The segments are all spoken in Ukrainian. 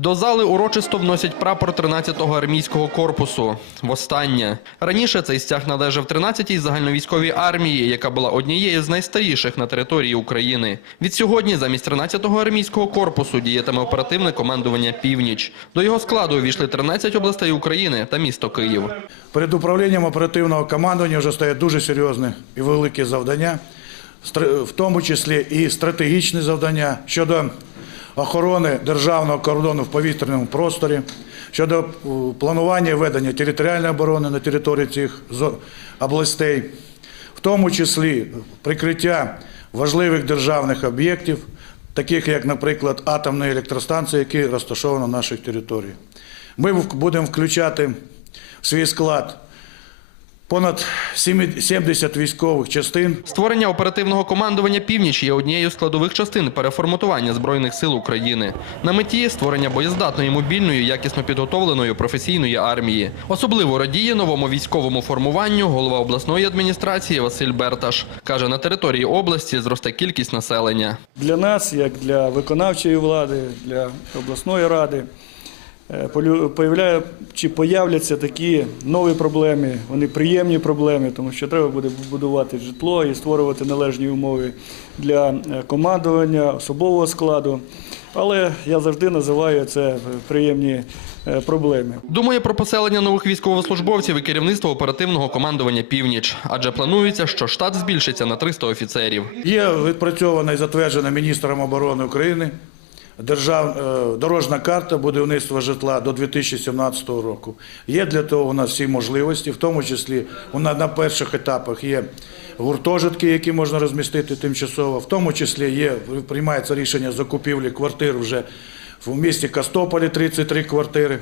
До зали урочисто вносять прапор 13-го армійського корпусу. Востаннє. Раніше цей стяг належав 13-й загальновійськовій армії, яка була однією з найстаріших на території України. Відсьогодні замість 13-го армійського корпусу діятиме оперативне командування «Північ». До його складу увійшли 13 областей України та місто Київ. Перед управлінням оперативного командування вже стоять дуже серйозні і великі завдання, в тому числі і стратегічні завдання щодо охорони державного кордону в повітряному просторі, щодо е, планування ведення територіальної оборони на території цих областей, в тому числі прикриття важливих державних об'єктів, таких як, наприклад, атомні електростанції, які розташовані на наших територіях. Ми будемо включати в свій склад понад 70 військових частин. Створення оперативного командування «Північ» є однією з складових частин переформатування Збройних сил України. На меті створення боєздатної, мобільної, якісно підготовленої професійної армії. Особливо радіє новому військовому формуванню голова обласної адміністрації Василь Берташ. Каже, на території області зросте кількість населення. Для нас, як для виконавчої влади, для обласної ради, чи появляться такі нові проблеми, вони приємні проблеми, тому що треба буде будувати житло і створювати належні умови для е, командування, особового складу. Але я завжди називаю це е, приємні е, проблеми. Думає про поселення нових військовослужбовців і керівництво оперативного командування «Північ». Адже планується, що штат збільшиться на 300 офіцерів. Є відпрацьована і затверджена міністром оборони України держав, е, дорожна карта будівництва житла до 2017 року. Є для того у нас всі можливості, в тому числі на перших етапах є гуртожитки, які можна розмістити тимчасово, в тому числі є, приймається рішення закупівлі квартир вже в місті Кастополі 33 квартири.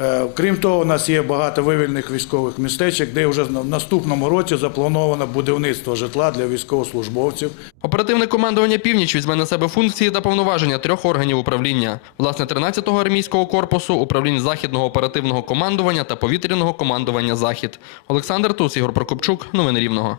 Е, Крім того, у нас є багато вивільних військових містечок, де вже в наступному році заплановано будівництво житла для військовослужбовців. Оперативне командування «Північ» візьме на себе функції та повноваження трьох органів управління. Власне, 13-го армійського корпусу, управлінь Західного оперативного командування та повітряного командування «Захід». Олександр Тус, Ігор Прокопчук. Новини Рівного.